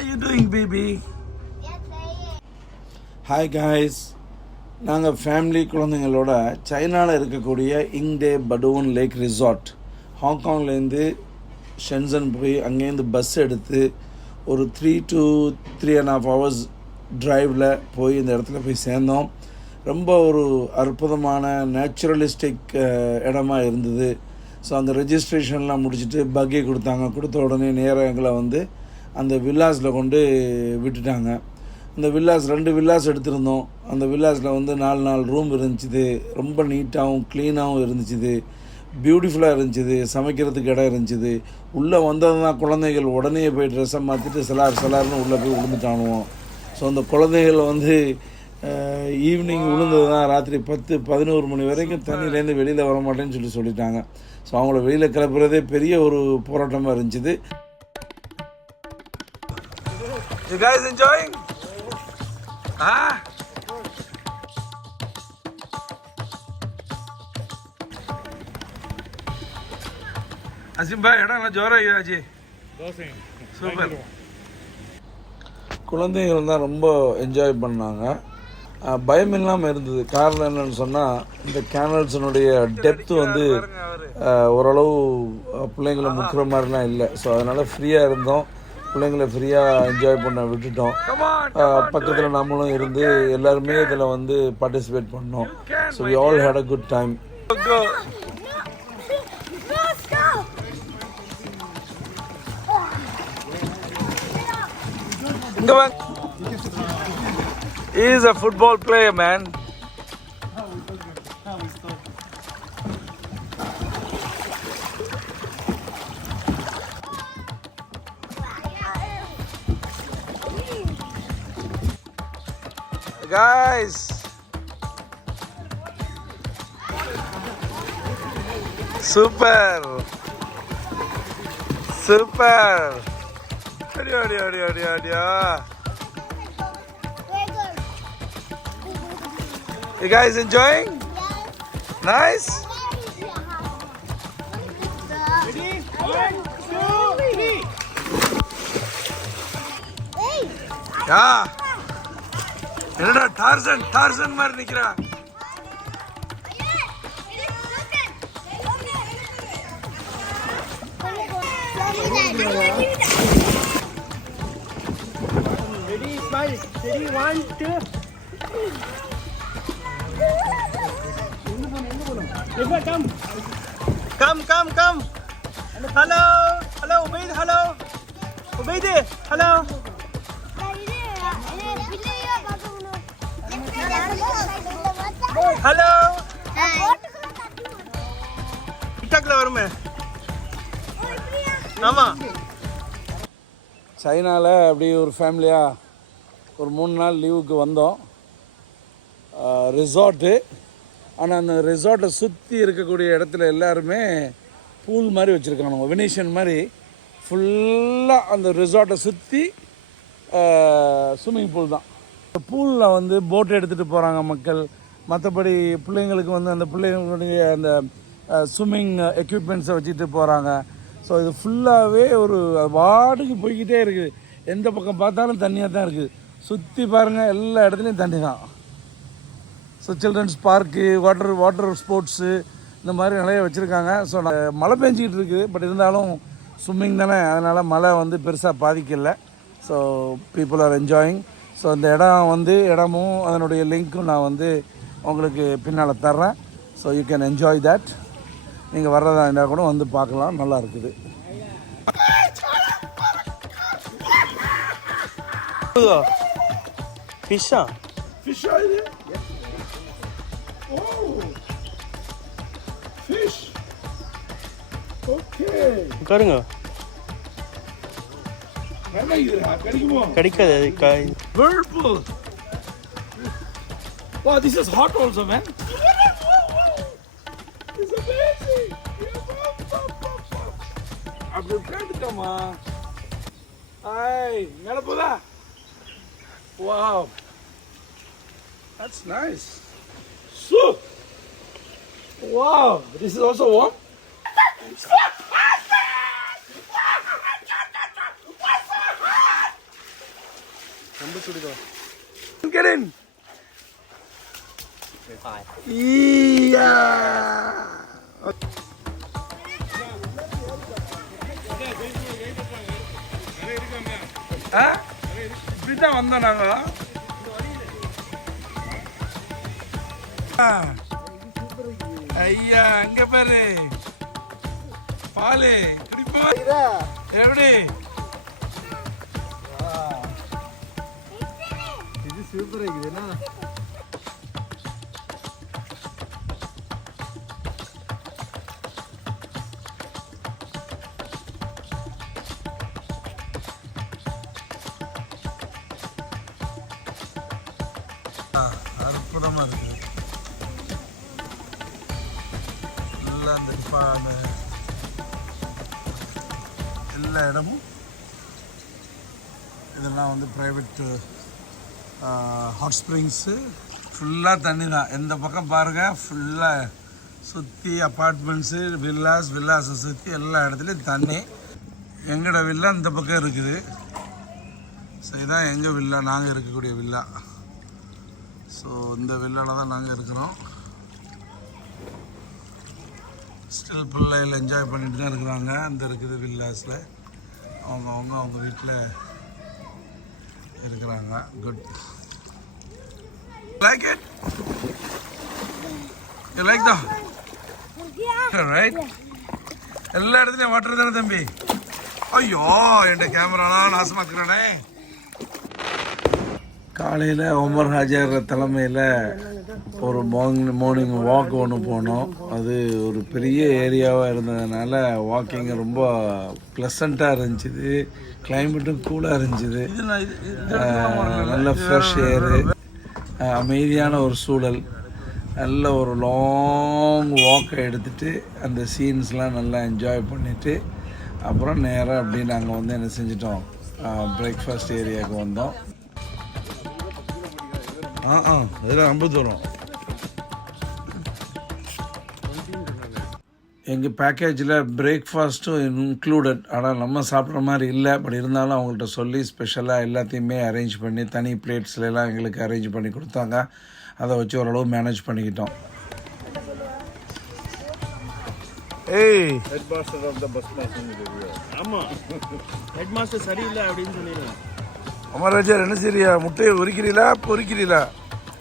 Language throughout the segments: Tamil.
are you doing, baby? Hi guys. நாங்கள் ஃபேமிலி குழந்தைங்களோட சைனாவில் இருக்கக்கூடிய இங்டே படூன் லேக் ரிசார்ட் ஹாங்காங்லேருந்து ஷென்சன் போய் அங்கேருந்து பஸ் எடுத்து ஒரு 3 to 3.5 hours டிரைவில் போய் இந்த இடத்துல போய் சேர்ந்தோம். ரொம்ப ஒரு அற்புதமான நேச்சுரலிஸ்டிக் இடமா இருந்தது. ஸோ அந்த ரெஜிஸ்ட்ரேஷன்லாம் முடிச்சுட்டு பக்கி கொடுத்த உடனே நேராக எங்களை வந்து அந்த வில்லாஸில் கொண்டு விட்டுட்டாங்க. அந்த வில்லாஸ் 2 வில்லாஸ் எடுத்திருந்தோம். அந்த வில்லாஸில் வந்து 4 ரூம் இருந்துச்சுது. ரொம்ப நீட்டாகவும் க்ளீனாகவும் இருந்துச்சுது. பியூட்டிஃபுல்லாக இருந்துச்சுது. சமைக்கிறதுக்கு இடம் இருந்துச்சுது. உள்ளே வந்தது தான் குழந்தைகள் உடனே போய் ட்ரெஸ்ஸை மாற்றிட்டு சிலார்னு உள்ளே போய் விழுந்துட்டானுவோம். ஸோ அந்த குழந்தைகள் வந்து ஈவினிங் விழுந்தது தான் ராத்திரி 10-11 மணி வரைக்கும் தண்ணியிலேருந்து வெளியில் வர மாட்டேன்னு சொல்லிட்டாங்க. ஸோ அவங்கள வெளியில் கிளப்புறதே பெரிய ஒரு போராட்டமாக இருந்துச்சுது. You guys enjoying? அசிம் பாய் இடம் நல்லா ஜோராக ஆச்சு. சூப்பர். குழந்தைகள் தான் ரொம்ப என்ஜாய் பண்ணாங்க. பயம் இல்லாமல் இருந்தது. காரணம் என்னன்னு சொன்னால் இந்த கேனல்ஸினுடைய டெப்த்து வந்து ஓரளவு பிள்ளைங்களை முக்கிற மாதிரிலாம் இல்லை. ஸோ அதனால் ஃப்ரீயாக இருந்தோம். பிள்ளைங்களை ஃப்ரீயாக என்ஜாய் பண்ண விட்டுட்டோம். பக்கத்தில் நம்மளும் இருந்து எல்லாருமே இதில் வந்து பார்ட்டிசிபேட் பண்ணோம். So we all had a good time. He is a football player, man. Guys, super. Adia. You guys enjoying? Yes. Nice. Ready? 1, 2, 3. Yeah. என்னடா டார்சன் மாதிரி நிக்கிறா. Ready, smile. Ready, 1, 2. Come. Hello, Ubaid. Hello. Hello டிக்டாக்ல வருமே. ஆமாம், சைனாவில் அப்படி ஒரு ஃபேமிலியாக ஒரு 3 நாள் லீவுக்கு வந்தோம். ரிசார்ட்டு. ஆனால் அந்த ரிசார்ட்டை சுற்றி இருக்கக்கூடிய இடத்துல எல்லாருமே பூல் மாதிரி வச்சுருக்காங்க. வெனிஷன் மாதிரி ஃபுல்லாக அந்த ரிசார்ட்டை சுற்றி ஸ்விம்மிங் பூல் தான். பூலில் வந்து போட் எடுத்துகிட்டு போகிறாங்க மக்கள். மற்றபடி பிள்ளைங்களுக்கு வந்து அந்த பிள்ளைங்களுடைய அந்த ஸ்விம்மிங் எக்யூப்மெண்ட்ஸை வச்சுட்டு போகிறாங்க. ஸோ இது ஃபுல்லாகவே ஒரு வார்டுக்கு போய்கிட்டே இருக்குது. எந்த பக்கம் பார்த்தாலும் தண்ணியாக தான் இருக்குது. சுற்றி பாருங்கள், எல்லா இடத்துலையும் தண்ணி தான். So childrens park, water sports இந்த மாதிரி நிறைய வச்சுருக்காங்க. ஸோ மழை பெஞ்சிக்கிட்டு இருக்குது. பட் இருந்தாலும் ஸ்விம்மிங் தானே, அதனால் மழை வந்து பெருசாக பாதிக்கலை. So people are enjoying. So அந்த இடமும் அதனுடைய லிங்க்கும் நான் வந்து உங்களுக்கு பின்னால் தர்றேன். So you can enjoy that. நீங்கள் வர்றதா இருந்தால் கூட வந்து பார்க்கலாம், நல்லா இருக்குது. ஃபிஷ்ஷா இது? ஃபிஷ். ஓகே, உட்காருங்க. கிடைக்காது. Whirlpool. Wow, this is hot also, man. It's amazing. அப்படி உட்காந்துட்டோமா? Hey, மேலே போதா? Wow, that's nice. So, wow, this is also warm. Get in. Hi. Yeah. இப்படிதான் வந்தோம் நாங்க. ஐயா அங்க பாரு பாலு குடிப்போம். எப்படி இது சூப்பரா இருக்குதுன்னா அற்புதமா இருக்கு. நல்லா அந்த எல்லா இடமும் இதெல்லாம் வந்து ப்ரைவேட் ஹாட் ஸ்ப்ரிங்ஸு. ஃபுல்லாக தண்ணி தான். எந்த பக்கம் பாருங்கள் ஃபுல்லாக சுற்றி அப்பார்ட்மெண்ட்ஸு வில்லாஸை சுற்றி எல்லா இடத்துலையும் தண்ணி. எங்களோட வில்லா இந்த பக்கம் இருக்குது. ஸோ இதுதான் எங்கள் வில்லா, நாங்கள் இருக்கக்கூடிய வில்லா. ஸோ இந்த வில்லாவில் தான் நாங்கள் இருக்கிறோம். ஸ்டில் பிள்ளைகள் என்ஜாய் பண்ணிட்டு தான் இருக்கிறாங்க. அந்த இருக்குது வில்லாஸில் அவங்க வீட்டில் இருக்கிறாங்க. Good. Like it? You like தா? ரைட். எல்லா இடத்துலையும் வாட்டர் தானே தம்பி? ஐயோ என் கேமராலாம் நாசமாக்குறானே. காலையில் உமர் ஹாஜர் தலைமையில் ஒரு மார்னிங் வாக் ஒன்று போனோம். அது ஒரு பெரிய ஏரியாவாக இருந்ததுனால வாக்கிங் ரொம்ப ப்ளசண்ட்டாக இருந்துச்சு. கிளைமேட்டும் கூலாக இருந்துச்சு. நல்ல ஃப்ரெஷ் ஏரு, அமைதியான ஒரு சூழல். நல்ல ஒரு லாங் வாக்கை எடுத்துகிட்டு அந்த சீன்ஸ்லாம் நல்லா என்ஜாய் பண்ணிவிட்டு அப்புறம் நேராக அப்படி நாங்கள் வந்து என்ன செஞ்சிட்டோம், பிரேக்ஃபாஸ்ட் ஏரியாவுக்கு வந்தோம். இதெல்லாம் 50 வரும். எங்கள் பேக்கேஜில் பிரேக்ஃபாஸ்ட்டும் இன்க்ளூடட். ஆனால் நம்ம சாப்பிட்ற மாதிரி இல்லை. பட் இருந்தாலும் அவங்கள்ட்ட சொல்லி ஸ்பெஷலாக எல்லாத்தையுமே அரேஞ்ச் பண்ணி தனி பிளேட்ஸ்லாம் எங்களுக்கு அரேஞ்ச் பண்ணி கொடுத்தாங்க. அதை வச்சு ஓரளவு மேனேஜ் பண்ணிக்கிட்டோம். A head master of the bus master. ஆமாம், ஹெட் மாஸ்டர் சரியில்லை அப்படின்னு சொல்லிடுவேன். அமராஜர் என்ன சரியா? முட்டையை உரிக்கிறீங்களா பொறிக்கிறீங்களா?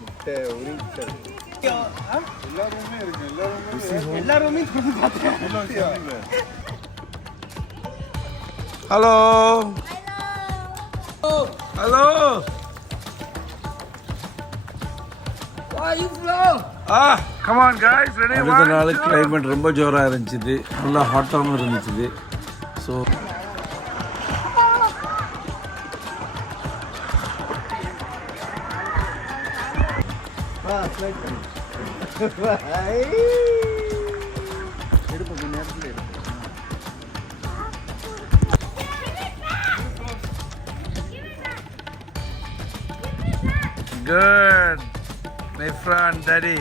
முட்டையை உரிக்கிறேன். எல்லாருமே ஹலோ ஹலோ. அடுத்த நாள் கிளைமேட் ரொம்ப ஜோராக இருந்துச்சு. நல்லா ஹாட்டாகவும் இருந்துச்சு. So good, my friend, daddy.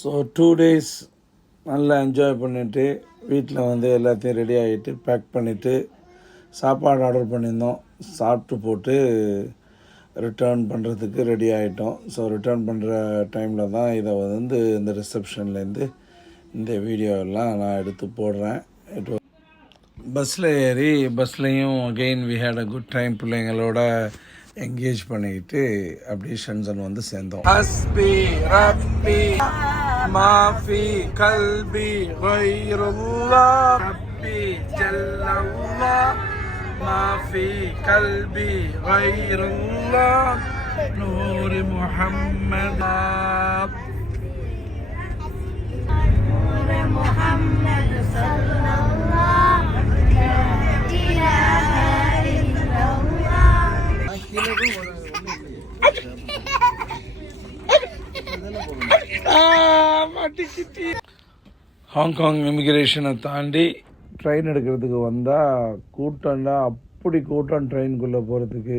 So 2 days நல்லா என்ஜாய் பண்ணிவிட்டு வீட்டில் வந்து எல்லாத்தையும் ரெடி ஆகிட்டு பேக் பண்ணிவிட்டு சாப்பாடு ஆர்டர் பண்ணியிருந்தோம். சாப்பிட்டு போட்டு ரிட்டர்ன் பண்ணுறதுக்கு ரெடி ஆகிட்டோம். ஸோ ரிட்டர்ன் பண்ணுற டைமில் தான் இதை வந்து இந்த ரிசப்ஷன்லேருந்து இந்த வீடியோவெல்லாம் நான் எடுத்து போடுறேன். பஸ்ஸில் ஏறி பஸ்லேயும் again we had a good time. பிள்ளைங்களோட என்கேஜ் பண்ணிக்கிட்டு அப்படியே ஷென்சன் வந்து சேர்ந்தோம். ஹஸ்பி ரப்பி மாஃபி கல்பி கைருல்லாஹ் ரப்பி ஜல்லல்லாஹ் மாஃபி கல்பி கைருல்லாஹ் நூர் முஹம்மத் முஹம்மத் ஸல்லல்லாஹு அலைஹி வஸல்லம். ஹாங்காங் இமிக்ரேஷனை தாண்டி ட்ரெயின் எடுக்கிறதுக்கு வந்தால் கூட்டம்லாம் அப்படி கூட்டம். ட்ரெயினுக்குள்ளே போகிறதுக்கு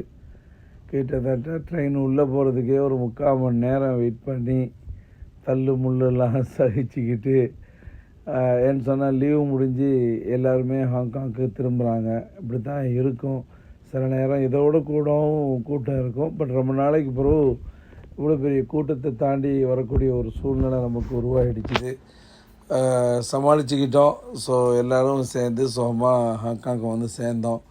கிட்டத்தட்ட ட்ரெயின் உள்ளே போகிறதுக்கே ஒரு 3/4 மணி நேரம் வெயிட் பண்ணி தள்ளு முள்ளெல்லாம் சகிச்சுக்கிட்டு ஏன்னு சொன்னால் லீவு முடிஞ்சு எல்லாருமே ஹாங்காங்க்கு திரும்புகிறாங்க. இப்படி தான் இருக்கும். சில நேரம் இதோட கூட்டம் இருக்கும். பட் ரொம்ப நாளைக்கு பிறகு இவ்வளோ பெரிய கூட்டத்தை தாண்டி வரக்கூடிய ஒரு சூழ்நிலை நமக்கு உருவாகிடுச்சுது. சமாளிச்சுக்கிட்டோம். ஸோ எல்லோரும் சேர்ந்து சுகமாக ஹாங்காங்க்கு வந்து சேர்ந்தோம்.